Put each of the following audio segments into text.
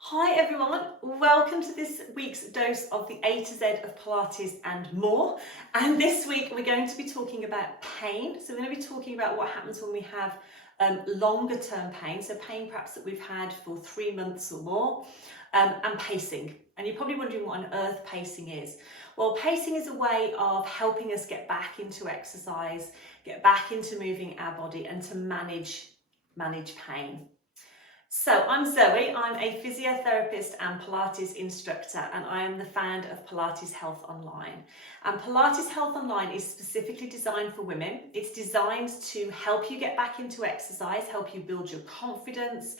Hi everyone, welcome to this week's dose of the A to Z of Pilates and more. And this week we're going to be talking about pain. So we're going to be talking about what happens when we have longer term pain, so pain perhaps that we've had for 3 months or more, and pacing. And you're probably wondering what on earth pacing is. Well, pacing is a way of helping us get back into exercise, get back into moving our body and to manage pain. So I'm Zoe, I'm a physiotherapist and Pilates instructor, and I am the founder of Pilates Health Online. And Pilates Health Online is specifically designed for women. It's designed to help you get back into exercise, help you build your confidence,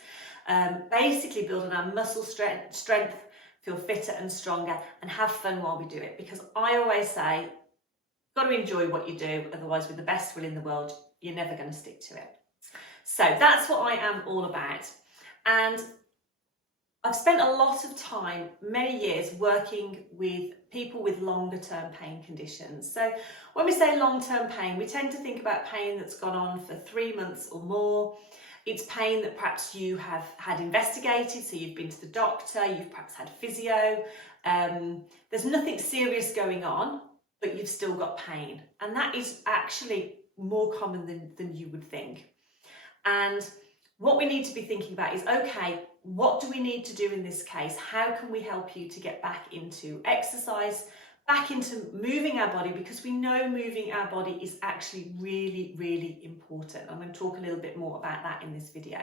basically build on our muscle strength, feel fitter and stronger, and have fun while we do it. Because I always say, you've got to enjoy what you do, otherwise with the best will in the world, you're never going to stick to it. So that's what I am all about. And I've spent a lot of time, many years, working with people with longer term pain conditions. So when we say long term pain, we tend to think about pain that's gone on for 3 months or more. It's pain that perhaps you have had investigated, so you've been to the doctor, you've perhaps had physio. There's nothing serious going on, but you've still got pain. And that is actually more common than you would think. And what we need to be thinking about is, okay, what do we need to do in this case? How can we help you to get back into exercise, back into moving our body? Because we know moving our body is actually really, really important. I'm going to talk a little bit more about that in this video.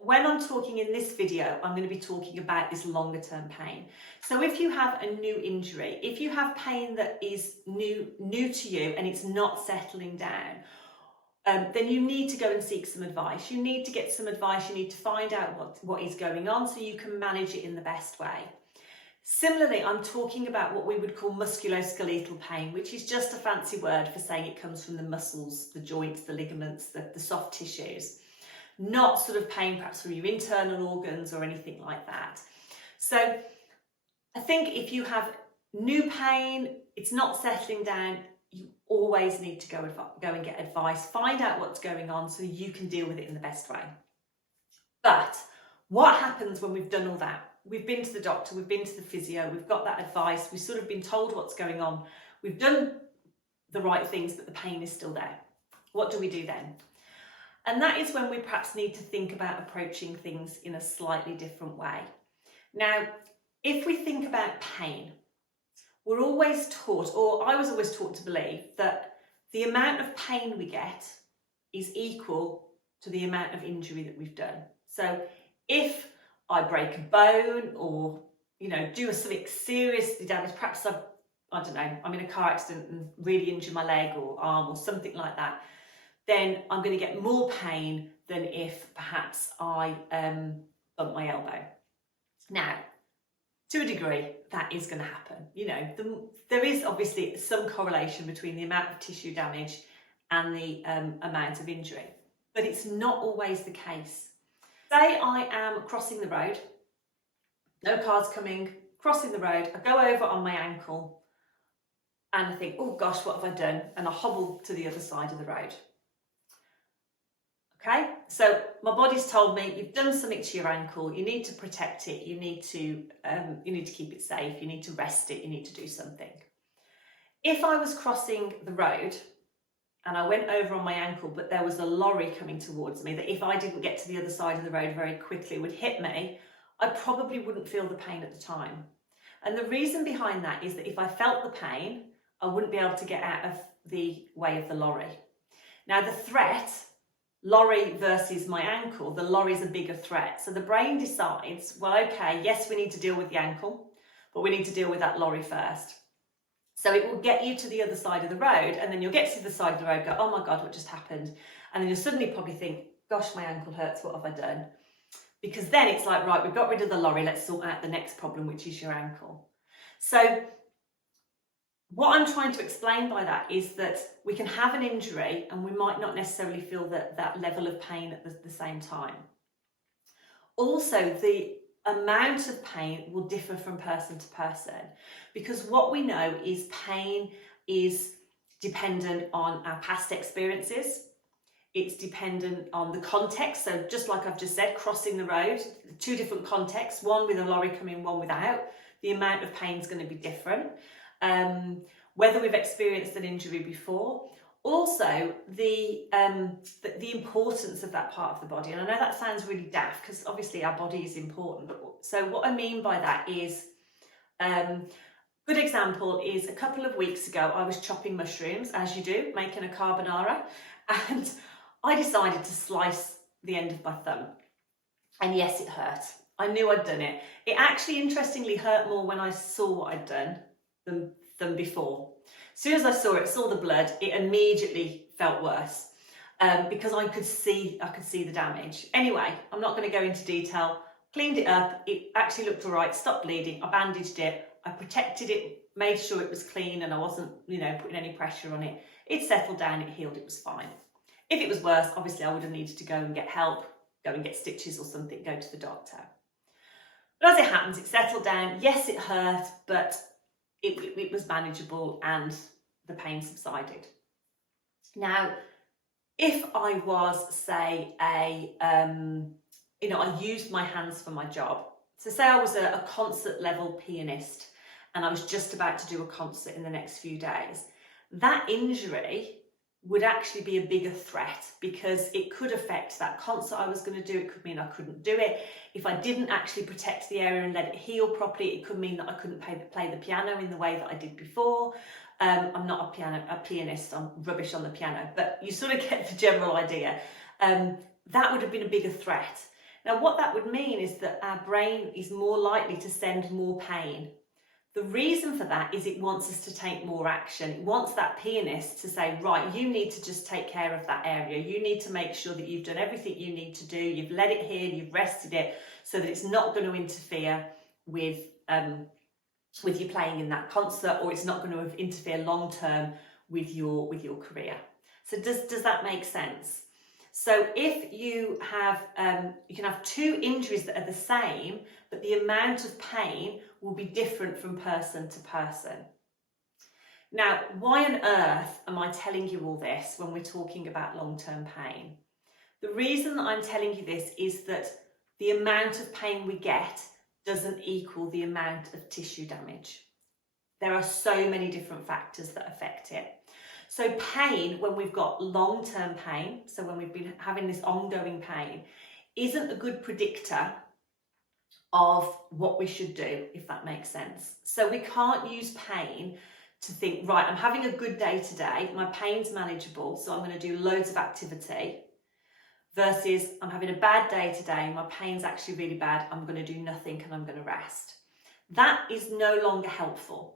When I'm talking in this video, I'm going to be talking about this longer term pain. So if you have a new injury, if you have pain that is new to you and it's not settling down, then you need to go and seek some advice. You need to get some advice. You need to find out what is going on so you can manage it in the best way. Similarly, I'm talking about what we would call musculoskeletal pain, which is just a fancy word for saying it comes from the muscles, the joints, the ligaments, the soft tissues. Not sort of pain perhaps from your internal organs or anything like that. So I think if you have new pain, it's not settling down, you always need to go and get advice, find out what's going on so you can deal with it in the best way. But what happens when we've done all that? We've been to the doctor, we've been to the physio, we've got that advice, we've sort of been told what's going on, we've done the right things, but the pain is still there. What do we do then? And that is when we perhaps need to think about approaching things in a slightly different way. Now, if we think about pain, we're always taught, or I was always taught to believe, that the amount of pain we get is equal to the amount of injury that we've done. So if I break a bone or, do something seriously damaged, perhaps I don't know, I'm in a car accident and really injure my leg or arm or something like that, then I'm going to get more pain than if perhaps I bump my elbow. Now, to a degree, that is going to happen. There is obviously some correlation between the amount of tissue damage and the amount of injury, but it's not always the case. Say I am crossing the road, no cars coming, crossing the road, I go over on my ankle and I think, oh gosh, what have I done? And I hobble to the other side of the road. Okay, so my body's told me you've done something to your ankle, you need to protect it, you need to keep it safe, you need to rest it, you need to do something. If I was crossing the road and I went over on my ankle, but there was a lorry coming towards me that if I didn't get to the other side of the road very quickly would hit me, I probably wouldn't feel the pain at the time. And the reason behind that is that if I felt the pain, I wouldn't be able to get out of the way of the lorry. Now the threat, lorry versus my ankle, the lorry's a bigger threat. So the brain decides, well, okay, yes, we need to deal with the ankle, but we need to deal with that lorry first. So it will get you to the other side of the road, and then you'll get to the side of the road, go, oh my God, what just happened? And then you'll suddenly probably think, gosh, my ankle hurts, what have I done? Because then it's like, right, we've got rid of the lorry, let's sort out the next problem, which is your ankle. So what I'm trying to explain by that is that we can have an injury and we might not necessarily feel that level of pain at the same time. Also, the amount of pain will differ from person to person, because what we know is pain is dependent on our past experiences. It's dependent on the context. So just like I've just said, crossing the road, two different contexts, one with a lorry coming, one without, the amount of pain is going to be different. Whether we've experienced an injury before, also the importance of that part of the body. And I know that sounds really daft because obviously our body is important. So what I mean by that is, good example is a couple of weeks ago, I was chopping mushrooms, as you do, making a carbonara, and I decided to slice the end of my thumb. And yes, it hurt. I knew I'd done it. It actually, interestingly, hurt more when I saw what I'd done than before. As soon as I saw the blood, it immediately felt worse because I could see the damage. Anyway, I'm not going to go into detail. Cleaned it up. It actually looked all right. Stopped bleeding. I bandaged it. I protected it. Made sure it was clean, and I wasn't, putting any pressure on it. It settled down. It healed. It was fine. If it was worse, obviously I would have needed to go and get help, go and get stitches or something, go to the doctor. But as it happens, it settled down. Yes, it hurt, but it was manageable and the pain subsided. Now, if I was, say, I used my hands for my job. So say I was a concert level pianist and I was just about to do a concert in the next few days. That injury would actually be a bigger threat because it could affect that concert I was going to do. It could mean I couldn't do it. If I didn't actually protect the area and let it heal properly, it could mean that I couldn't play the piano in the way that I did before. I'm not a pianist, I'm rubbish on the piano, but you sort of get the general idea. That would have been a bigger threat. Now, what that would mean is that our brain is more likely to send more pain. The reason for that is it wants us to take more action. It wants that pianist to say, right, you need to just take care of that area. You need to make sure that you've done everything you need to do. You've let it heal, you've rested it so that it's not going to interfere with you playing in that concert, or it's not going to interfere long term with your career. So does that make sense? So if you have, you can have two injuries that are the same, but the amount of pain will be different from person to person. Now, why on earth am I telling you all this when we're talking about long-term pain? The reason that I'm telling you this is that the amount of pain we get doesn't equal the amount of tissue damage. There are so many different factors that affect it. So pain, when we've got long-term pain, so when we've been having this ongoing pain, isn't a good predictor of what we should do, if that makes sense. So we can't use pain to think, right, I'm having a good day today, my pain's manageable, so I'm going to do loads of activity, versus I'm having a bad day today, my pain's actually really bad, I'm going to do nothing and I'm going to rest. That is no longer helpful.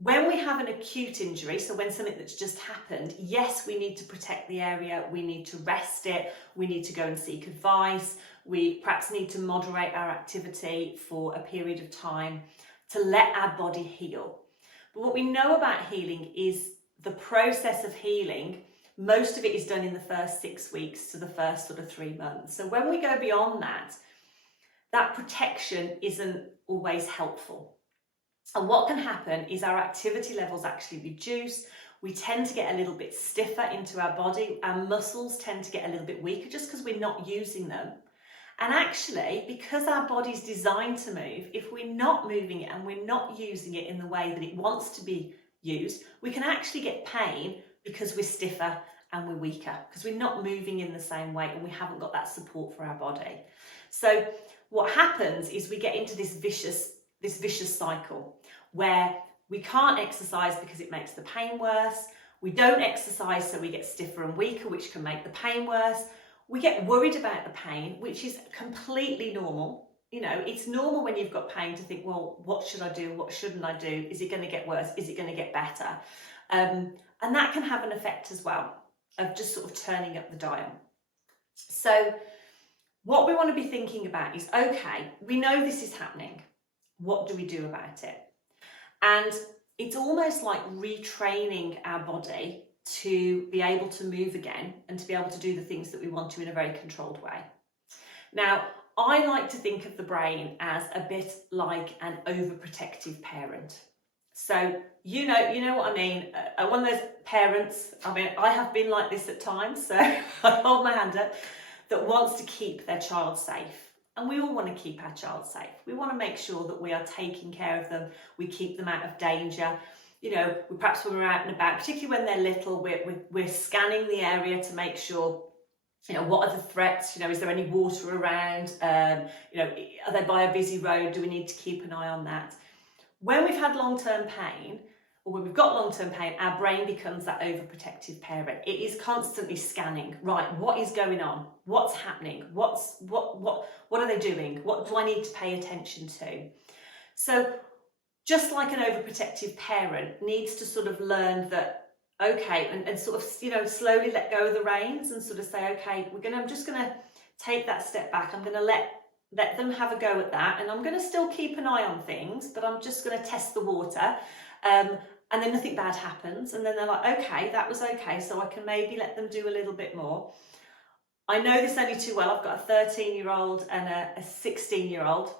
When we have an acute injury, so when something that's just happened, yes, we need to protect the area, we need to rest it, we need to go and seek advice, we perhaps need to moderate our activity for a period of time to let our body heal. But what we know about healing is the process of healing, most of it is done in the first 6 weeks to the first sort of 3 months. So when we go beyond that, that protection isn't always helpful. And what can happen is our activity levels actually reduce. We tend to get a little bit stiffer into our body. Our muscles tend to get a little bit weaker just because we're not using them. And actually, because our body's designed to move, if we're not moving it and we're not using it in the way that it wants to be used, we can actually get pain because we're stiffer and we're weaker, because we're not moving in the same way and we haven't got that support for our body. So what happens is we get into this vicious cycle where we can't exercise because it makes the pain worse. We don't exercise, so we get stiffer and weaker, which can make the pain worse. We get worried about the pain, which is completely normal. You know, it's normal when you've got pain to think, well, what should I do? What shouldn't I do? Is it going to get worse? Is it going to get better? And that can have an effect as well of just sort of turning up the dial. So what we want to be thinking about is, okay, we know this is happening. What do we do about it? And it's almost like retraining our body to be able to move again and to be able to do the things that we want to in a very controlled way. Now, I like to think of the brain as a bit like an overprotective parent. So you know what I mean. One of those parents, I mean, I have been like this at times, so I hold my hand up, that wants to keep their child safe. And we all want to keep our child safe. We want to make sure that we are taking care of them, we keep them out of danger. You know, perhaps when we're out and about, particularly when they're little, we're scanning the area to make sure, you know, what are the threats? You know, is there any water around? You know, are they by a busy road? Do we need to keep an eye on that? When we've had long-term pain, or when we've got long-term pain, our brain becomes that overprotective parent. It is constantly scanning. Right, what is going on? What's happening? What are they doing? What do I need to pay attention to? So just like an overprotective parent needs to sort of learn that, okay, and sort of, you know, slowly let go of the reins and sort of say, okay, I'm just gonna take that step back. I'm gonna let them have a go at that, and I'm going to still keep an eye on things, but I'm just going to test the water, and then nothing bad happens, and then they're like, okay, that was okay, so I can maybe let them do a little bit more. I know this only too well. I've got a 13-year-old and a 16-year-old,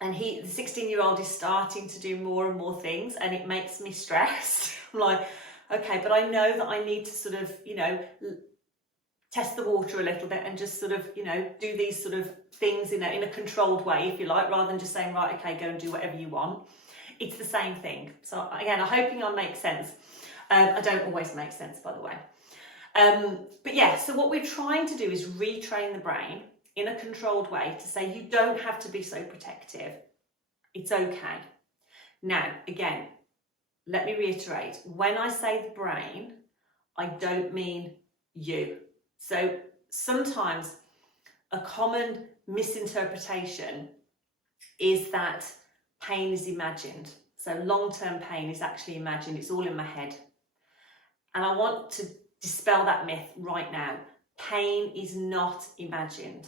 and the 16-year-old is starting to do more and more things, and it makes me stressed. I'm like, okay, but I know that I need to sort of, you know, test the water a little bit and just sort of, you know, do these sort of things in a controlled way, if you like, rather than just saying, right, okay, go and do whatever you want. It's the same thing. So again, I'm hoping I make sense. I don't always make sense, by the way. But yeah, so what we're trying to do is retrain the brain in a controlled way to say, you don't have to be so protective. It's okay. Now, again, let me reiterate, when I say the brain, I don't mean you. So sometimes a common misinterpretation is that pain is imagined. So long-term pain is actually imagined. It's all in my head. And I want to dispel that myth right now. Pain is not imagined.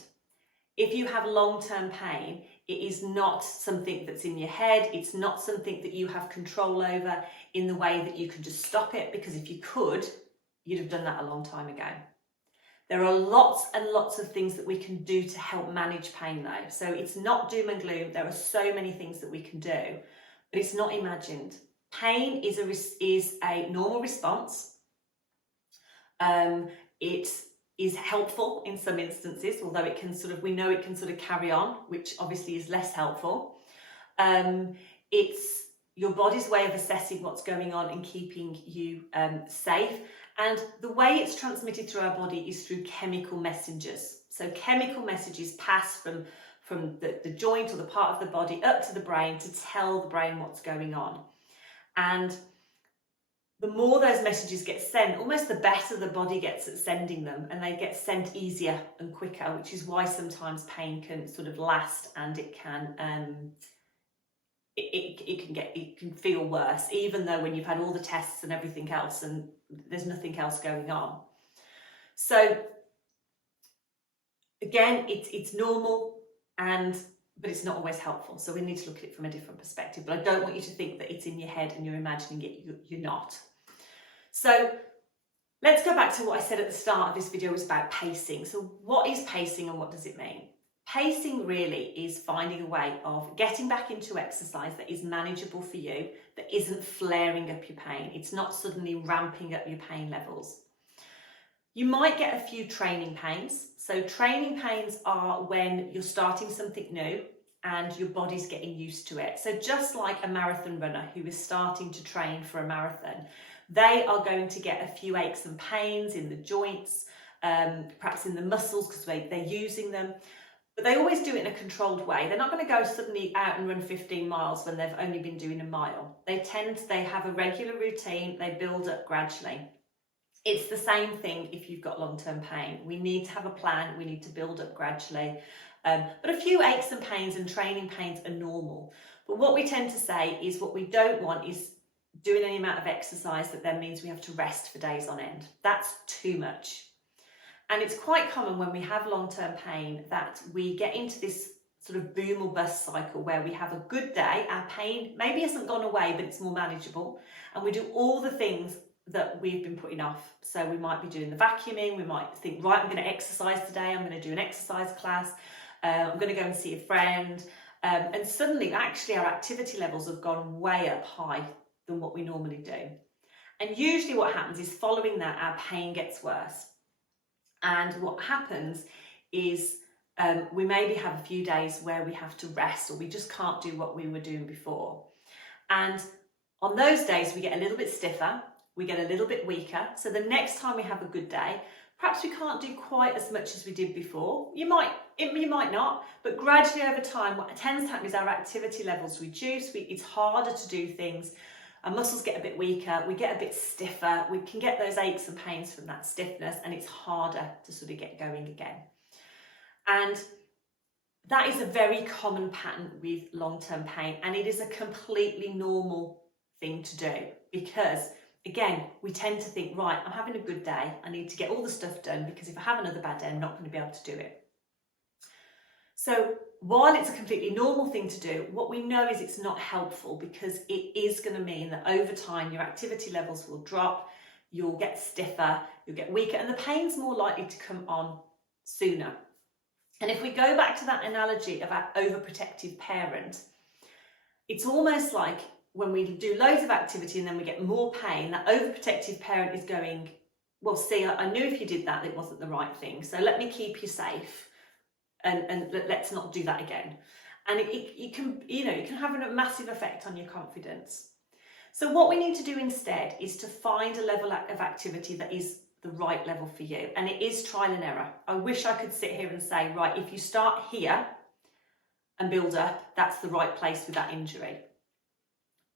If you have long-term pain, it is not something that's in your head. It's not something that you have control over in the way that you can just stop it, because if you could, you'd have done that a long time ago. There are lots and lots of things that we can do to help manage pain though. So it's not doom and gloom. There are so many things that we can do, but it's not imagined. Pain is a normal response. It is helpful in some instances, although it can we know it can sort of carry on, which obviously is less helpful. It's your body's way of assessing what's going on and keeping you safe. And the way it's transmitted through our body is through chemical messengers. So chemical messages pass from the joint or the part of the body up to the brain to tell the brain what's going on. And the more those messages get sent, almost the better the body gets at sending them, and they get sent easier and quicker, which is why sometimes pain can sort of last, and it can it can feel worse, even though when you've had all the tests and everything else and there's nothing else going on. So again, it's normal, but it's not always helpful. So we need to look at it from a different perspective. But I don't want you to think that it's in your head and you're imagining it. You're not. So let's go back to what I said at the start of this video was about pacing. So what is pacing and what does it mean? Pacing really is finding a way of getting back into exercise that is manageable for you, that isn't flaring up your pain. It's not suddenly ramping up your pain levels. You might get a few training pains. So training pains are when you're starting something new and your body's getting used to it. So just like a marathon runner who is starting to train for a marathon, they are going to get a few aches and pains in the joints, perhaps in the muscles because they're using them. But they always do it in a controlled way. They're not going to go suddenly out and run 15 miles when they've only been doing a mile. They have a regular routine, they build up gradually. It's the same thing if you've got long-term pain. We need to have a plan, we need to build up gradually. But a few aches and pains and training pains are normal. But what we tend to say is what we don't want is doing any amount of exercise that then means we have to rest for days on end. That's too much. And it's quite common when we have long-term pain that we get into this sort of boom or bust cycle where we have a good day, our pain maybe hasn't gone away, but it's more manageable, and we do all the things that we've been putting off. So we might be doing the vacuuming, we might think, right, I'm going to exercise today, I'm going to do an exercise class, I'm going to go and see a friend, And suddenly actually our activity levels have gone way up high than what we normally do. And usually what happens is following that our pain gets worse. And what happens is we maybe have a few days where we have to rest, or we just can't do what we were doing before. And on those days we get a little bit stiffer, we get a little bit weaker. So the next time we have a good day, perhaps we can't do quite as much as we did before. You might not, but gradually over time, what tends to happen is our activity levels reduce. It's harder to do things. Our muscles get a bit weaker, we get a bit stiffer, we can get those aches and pains from that stiffness, and it's harder to sort of get going again. And that is a very common pattern with long-term pain, and it is a completely normal thing to do, because again, we tend to think, right, I'm having a good day, I need to get all the stuff done, because if I have another bad day, I'm not going to be able to do it. So while it's a completely normal thing to do, what we know is it's not helpful, because it is going to mean that over time your activity levels will drop, you'll get stiffer, you'll get weaker, and the pain's more likely to come on sooner. And if we go back to that analogy of our overprotective parent, it's almost like when we do loads of activity and then we get more pain, that overprotective parent is going, well, see, I knew if you did that, it wasn't the right thing, so let me keep you safe. And let's not do that again. And it can have a massive effect on your confidence. So what we need to do instead is to find a level of activity that is the right level for you. And it is trial and error. I wish I could sit here and say, right, if you start here and build up, that's the right place with that injury.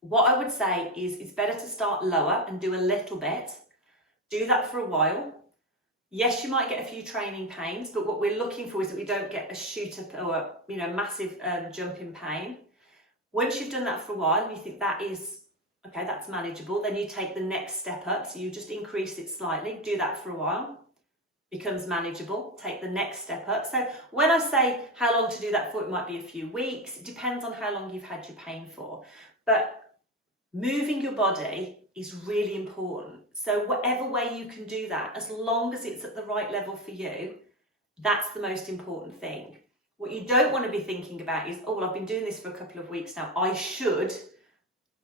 What I would say is it's better to start lower and do a little bit. Do that for a while. Yes, you might get a few training pains, but what we're looking for is that we don't get a shoot up or a massive jump in pain. Once you've done that for a while and you think that is, okay, that's manageable, then you take the next step up. So you just increase it slightly, do that for a while, becomes manageable, take the next step up. So when I say how long to do that for, it might be a few weeks. It depends on how long you've had your pain for. But moving your body is really important. So whatever way you can do that, as long as it's at the right level for you, that's the most important thing. What you don't want to be thinking about is, oh, well, I've been doing this for a couple of weeks now, I should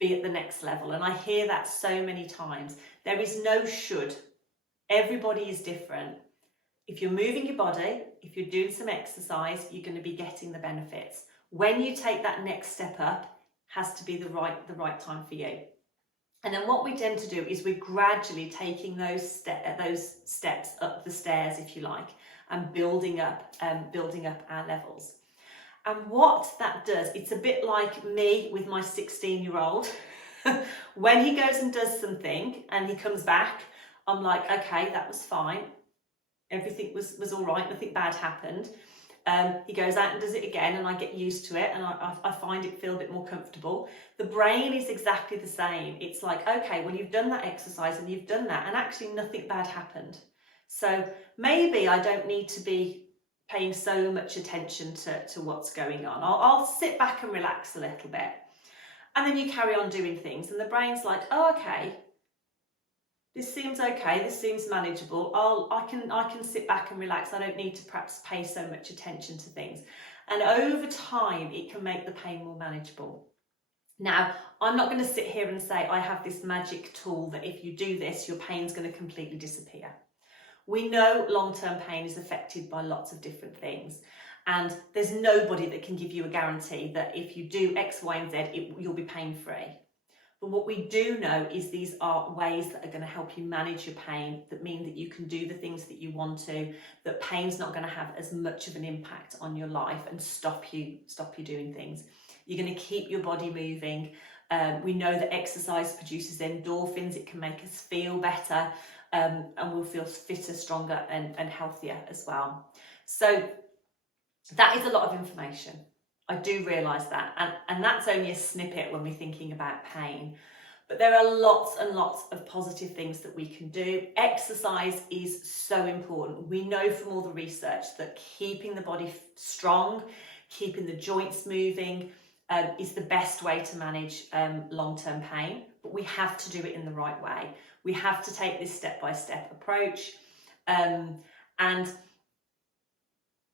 be at the next level. And I hear that so many times. There is no should. Everybody is different. If you're moving your body, if you're doing some exercise, you're going to be getting the benefits. When you take that next step up, has to be the right time for you. And then what we tend to do is we're gradually taking those steps up the stairs, if you like, and building up our levels. And what that does, it's a bit like me with my 16-year-old. When he goes and does something and he comes back, I'm like, okay, that was fine. Everything was all right, nothing bad happened. He goes out and does it again, and I get used to it, and I find it feel a bit more comfortable. The brain is exactly the same. It's like, okay, well, you've done that exercise and you've done that, and actually nothing bad happened. So maybe I don't need to be paying so much attention to what's going on. I'll sit back and relax a little bit. And then you carry on doing things, and the brain's like, oh, okay, this seems okay, this seems manageable. I can sit back and relax. I don't need to perhaps pay so much attention to things. And over time, it can make the pain more manageable. Now, I'm not going to sit here and say I have this magic tool that if you do this, your pain's going to completely disappear. We know long-term pain is affected by lots of different things. And there's nobody that can give you a guarantee that if you do X, Y, and Z, you'll be pain-free. But what we do know is these are ways that are going to help you manage your pain, that mean that you can do the things that you want to, that pain's not going to have as much of an impact on your life and stop you doing things. You're going to keep your body moving. We know that exercise produces endorphins. It can make us feel better, and we'll feel fitter, stronger, and healthier as well. So that is a lot of information. I do realise that, and that's only a snippet when we're thinking about pain. But there are lots and lots of positive things that we can do. Exercise is so important. We know from all the research that keeping the body strong, keeping the joints moving, is the best way to manage long-term pain. But we have to do it in the right way. We have to take this step-by-step approach. And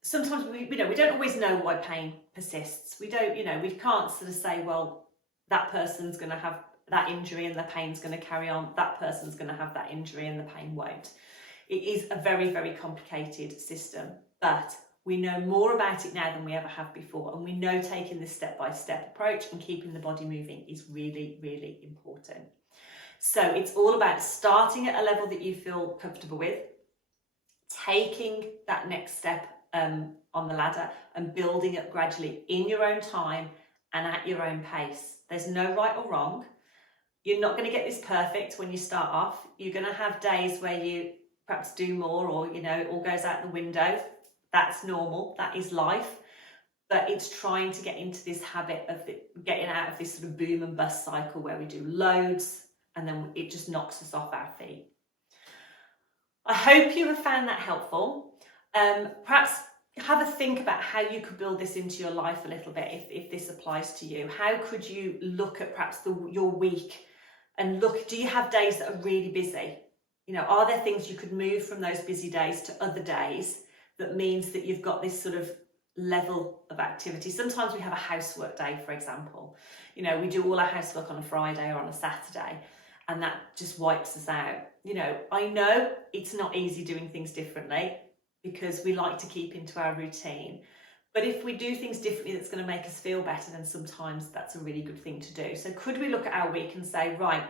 sometimes we don't always know why pain persists. We don't, we can't sort of say, well, that person's going to have that injury and the pain's going to carry on. That person's going to have that injury and the pain won't. It is a very, very complicated system, but we know more about it now than we ever have before. And we know taking this step-by-step approach and keeping the body moving is really, really important. So it's all about starting at a level that you feel comfortable with, taking that next step on the ladder and building up gradually in your own time and at your own pace. There's no right or wrong. You're not going to get this perfect when you start off. You're going to have days where you perhaps do more, or it all goes out the window. That's normal. That is life. But it's trying to get into this habit of getting out of this sort of boom and bust cycle where we do loads and then it just knocks us off our feet. I hope you have found that helpful. Perhaps have a think about how you could build this into your life a little bit if this applies to you. How could you look at perhaps your week and do you have days that are really busy? Are there things you could move from those busy days to other days that means that you've got this sort of level of activity? Sometimes we have a housework day, for example. We do all our housework on a Friday or on a Saturday, and that just wipes us out. I know it's not easy doing things differently because we like to keep into our routine. But if we do things differently that's going to make us feel better, then sometimes that's a really good thing to do. So could we look at our week and say, right,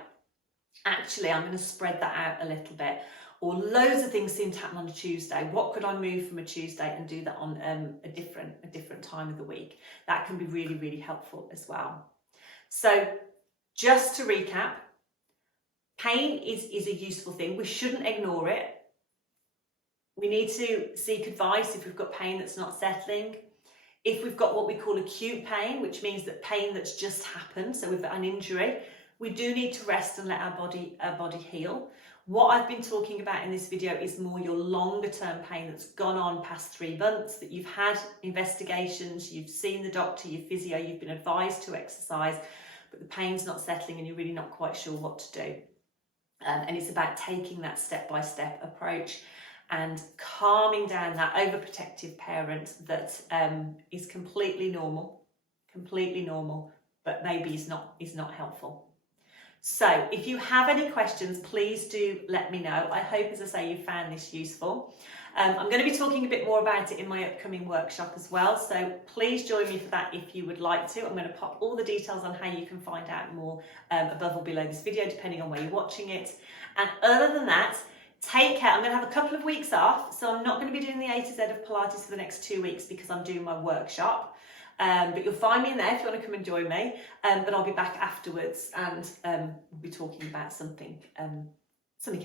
actually, I'm going to spread that out a little bit. Or loads of things seem to happen on a Tuesday. What could I move from a Tuesday and do that on a different time of the week? That can be really, really helpful as well. So just to recap, pain is a useful thing. We shouldn't ignore it. We need to seek advice if we've got pain that's not settling. If we've got what we call acute pain, which means that pain that's just happened, so we've got an injury, we do need to rest and let our body heal. What I've been talking about in this video is more your longer term pain that's gone on past 3 months, that you've had investigations, you've seen the doctor, your physio, you've been advised to exercise, but the pain's not settling and you're really not quite sure what to do. And it's about taking that step-by-step approach and calming down that overprotective parent that is completely normal, but maybe is not helpful. So if you have any questions, please do let me know. I hope, as I say, you found this useful. I'm going to be talking a bit more about it in my upcoming workshop as well, so please join me for that if you would like to. I'm going to pop all the details on how you can find out more above or below this video, depending on where you're watching it. And other than that, take care. I'm going to have a couple of weeks off, so I'm not going to be doing the A to Z of Pilates for the next 2 weeks because I'm doing my workshop. But you'll find me in there if you want to come and join me. But I'll be back afterwards and we'll be talking about something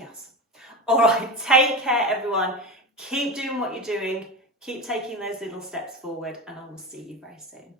else. All right, take care, everyone. Keep doing what you're doing. Keep taking those little steps forward, and I will see you very soon.